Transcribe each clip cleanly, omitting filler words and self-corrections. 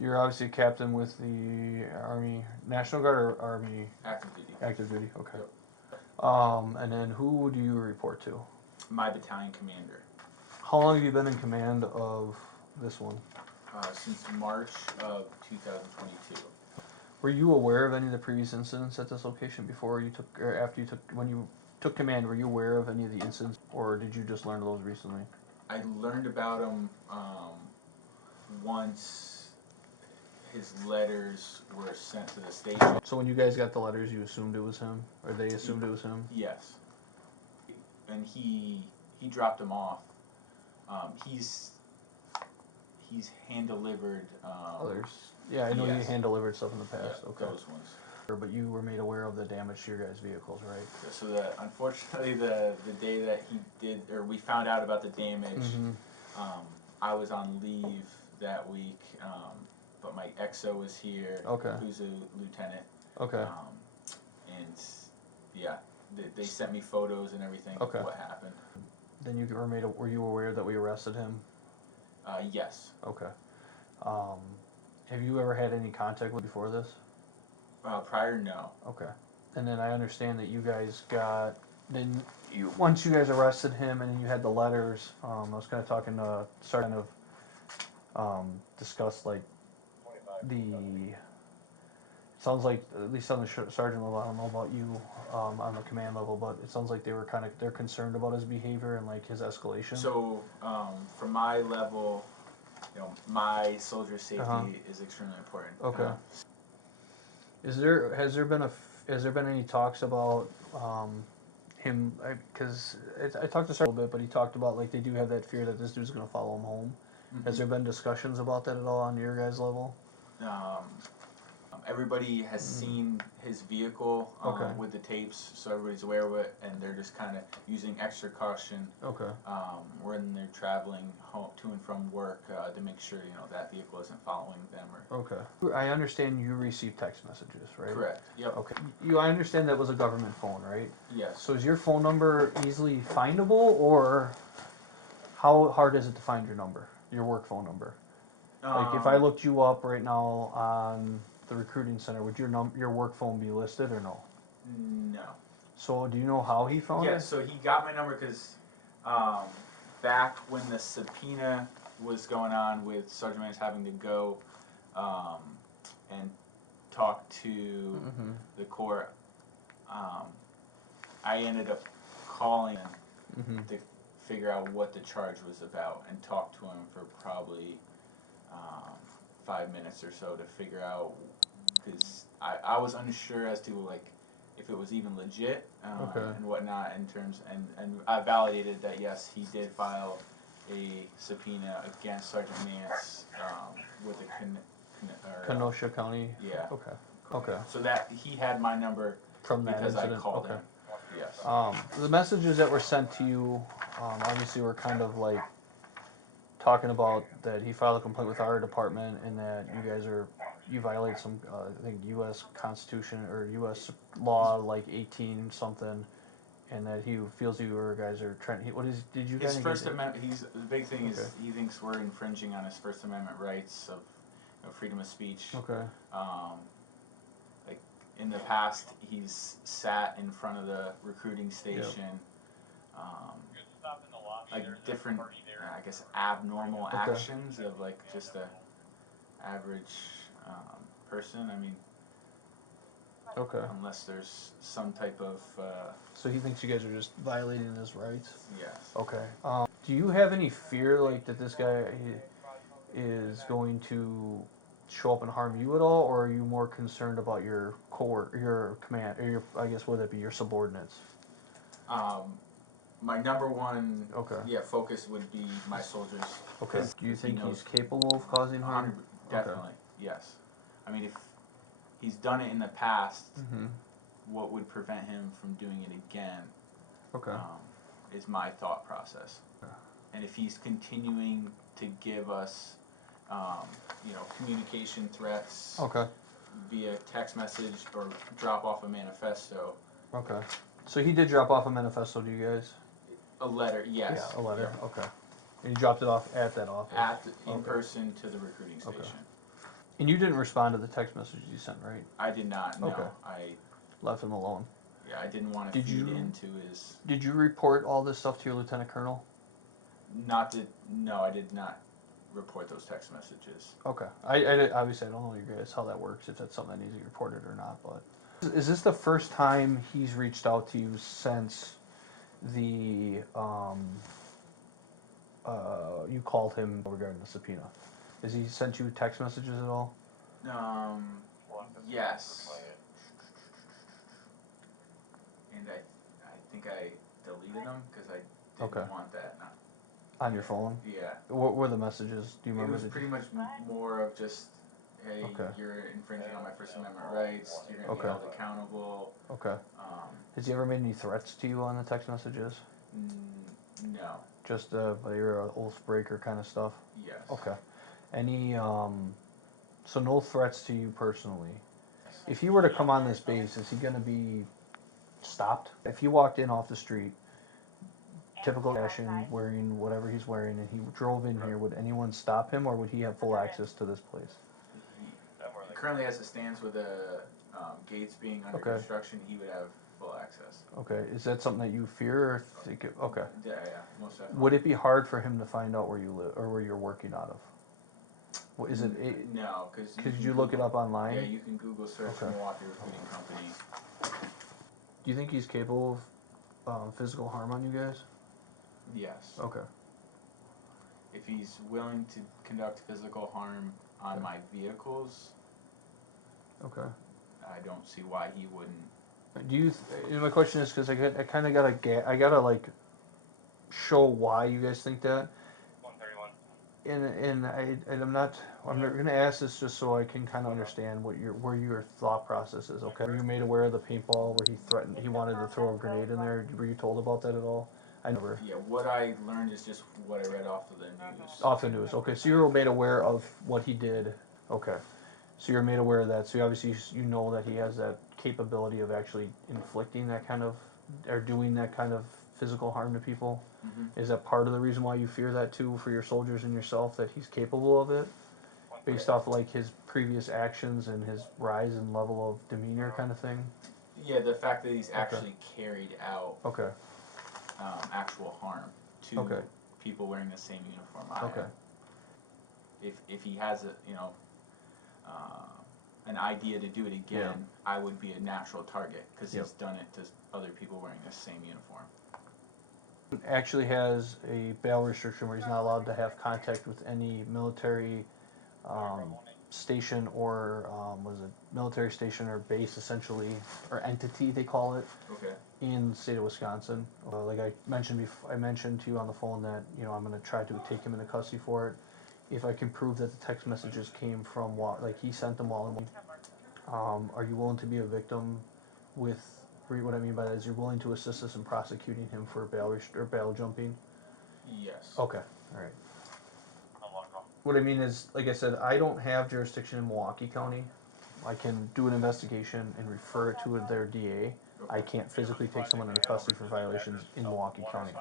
You're obviously a captain with the Army National Guard or Army Active duty. Active Duty. Okay. Yep. And then who do you report to? My battalion commander. How long have you been in command of this one? Since March of 2022. Were you aware of any of the previous incidents at this location before you took, or after you took, when you took command? Were you aware of any of the incidents, or did you just learn of those recently? I learned about him once his letters were sent to the station. So when you guys got the letters, you assumed it was him, or they assumed it was him? Yes. And he dropped them off. He's hand delivered Others. Yeah, I know yes. you hand delivered stuff in the past. Yeah, okay. Those ones. But you were made aware of the damage to your guys' vehicles, right? Yeah, so that unfortunately the day that he did, or we found out about the damage, I was on leave that week. But my XO was here. Okay. Who's a lieutenant. Okay. And yeah, they sent me photos and everything okay. of what happened. Then you were made. Were you aware that we arrested him? Yes. Okay. Have you ever had any contact with before this? Prior, no. Okay. And then I understand that you guys got. Then once you guys arrested him and you had the letters. I was kind of talking to Sergeant of discussed like the. It sounds like, at least on the sergeant level, I don't know about you on the command level, but it sounds like they're concerned about his behavior and like his escalation. So from my level, my soldier safety is extremely important. Okay. Has there been any talks about him? Because I talked to Sergeant a little bit, but he talked about like they do have that fear that this dude's going to follow him home. Mm-hmm. Has there been discussions about that at all on your guys' level? Everybody has seen his vehicle with the tapes, so everybody's aware of it, and they're just kind of using extra caution when they're traveling home to and from work to make sure that vehicle isn't following them. Okay. I understand you receive text messages, right? Correct. Yep. Okay. I understand that was a government phone, right? Yes. So is your phone number easily findable, or how hard is it to find your number, your work phone number? Like if I looked you up right now on the recruiting center, would your work phone be listed or no? No. So do you know how he found it? Yeah, so he got my number because back when the subpoena was going on with Sergeant Mann's having to go and talk to the court, I ended up calling to figure out what the charge was about and talk to him for probably 5 minutes or so to figure out, because I was unsure as to like if it was even legit and whatnot in terms, and I validated that yes, he did file a subpoena against Sergeant Mance with the Kenosha County. Yeah. Okay. Okay. So that he had my number from that because incident. I called him. Yes. The messages that were sent to you, obviously, were kind of like talking about that he filed a complaint with our department and that you violated some, I think, U.S. Constitution or U.S. law, like 18 something, and that he feels you guys are trying. Did you guys? His First Amendment. The big thing is he thinks we're infringing on his First Amendment rights of freedom of speech. Okay. Like in the past, he's sat in front of the recruiting station. Like different, I guess, abnormal actions of like just a average person. I mean, unless there's some type of. So he thinks you guys are just violating his rights. Yes. Okay. Do you have any fear like that this guy is going to show up and harm you at all, or are you more concerned about your command, or I guess would that be your subordinates? My number one focus would be my soldiers. Okay. Do you think he's capable of causing harm? Definitely, yes. I mean, if he's done it in the past, what would prevent him from doing it again is my thought process. And if he's continuing to give us, communication threats via text message or drop off a manifesto. Okay. So he did drop off a manifesto to you guys? A letter, yes. Yeah, a letter, okay. And you dropped it off at that office? In person to the recruiting station. And you didn't respond to the text messages you sent, right? I did not. No, Okay. I Left him alone. I didn't want to Did feed you- into his. Did you report all this stuff to your lieutenant colonel? No, I did not report those text messages. Okay. Obviously I don't know you guys how that works, if that's something that needs to be reported or not, but is this the first time he's reached out to you since the you called him regarding the subpoena? Has he sent you text messages at all? Yes. And I think I deleted them because I didn't Okay. want that. On your phone? Yeah. What were the messages? Do you It remember? was pretty much more of just, hey, Okay. you're infringing on my First Amendment rights. You're going to be Okay. held accountable. Okay. Has he ever made any threats to you on the text messages? No. Just you're an oath breaker kind of stuff? Yes. Okay. Any, so no threats to you personally. If he were to come on this base, is he going to be stopped? If he walked in off the street, typical fashion, wearing whatever he's wearing, and he drove in here, would anyone stop him, or would he have full access to this place? Currently, as it stands with the gates being under Okay. construction, he would have full access. Okay. Is that something that you fear, or think it, okay. Yeah, most definitely. Would it be hard for him to find out where you live, or where you're working out of? Is it? No, because Could you look it up online? Yeah, you can Google search Okay. Milwaukee Recruiting Company. Do you think he's capable of physical harm on you guys? Yes. Okay. If he's willing to conduct physical harm on my vehicles, Okay. I don't see why he wouldn't. Do you? My question is because I kind of gotta like show why you guys think that. 131. And I'm not gonna ask this just so I can kind of understand where your thought process is. Okay. Were you made aware of the paintball where he wanted to throw a grenade in there? Were you told about that at all? I never. Yeah, what I learned is just what I read off of the news. Off the news. Okay, so you were made aware of what he did. Okay. So you're made aware of that. So obviously you know that he has that capability of actually inflicting that kind of, or doing that kind of physical harm to people. Mm-hmm. Is that part of the reason why you fear that too for your soldiers and yourself, that he's capable of it? Based off like his previous actions and his rise in level of demeanor kind of thing? Yeah, the fact that he's actually carried out Okay. actual harm to Okay. people wearing the same uniform I Okay. have. If he has an idea to do it again, I would be a natural target because he's done it to other people wearing the same uniform. Actually has a bail restriction where he's not allowed to have contact with any military station or military station or base essentially, or entity they call it. Okay. In the state of Wisconsin. Like I mentioned before, I mentioned to you on the phone that I'm going to try to take him into custody for it. If I can prove that the text messages came from like he sent them all in. Are you willing to be a victim with? What I mean by that is you're willing to assist us in prosecuting him for bail jumping? Yes. Okay. All right. What I mean is, like I said, I don't have jurisdiction in Milwaukee County. I can do an investigation and refer it to their DA. I can't physically take someone into custody for violations in Milwaukee County.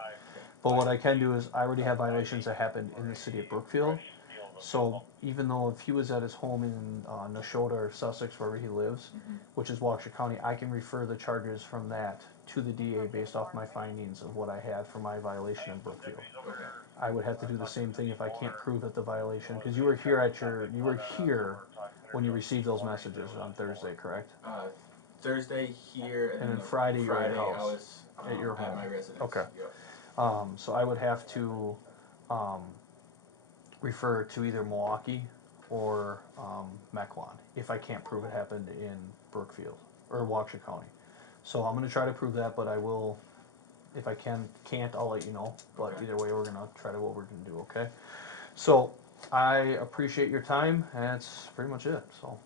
But what I can do is, I already have violations that happened in the city of Brookfield. So even though if he was at his home in Nashotah or Sussex, wherever he lives, which is Waukesha County, I can refer the charges from that to the DA based off my findings of what I had for my violation in Brookfield. Okay. I would have to do the same thing if I can't prove that the violation, because you were here when you received those messages on Thursday, correct? Thursday here, and And then then Friday you were at I house. was At your home. my residence. Okay. Yep. So I would have to refer to either Milwaukee or Mequon if I can't prove it happened in Brookfield or Waukesha County. So I'm going to try to prove that, but I will, if I can't, I'll let you know. But Okay. either way, we're going to try to what we're going to do, okay? So I appreciate your time, and that's pretty much it. So.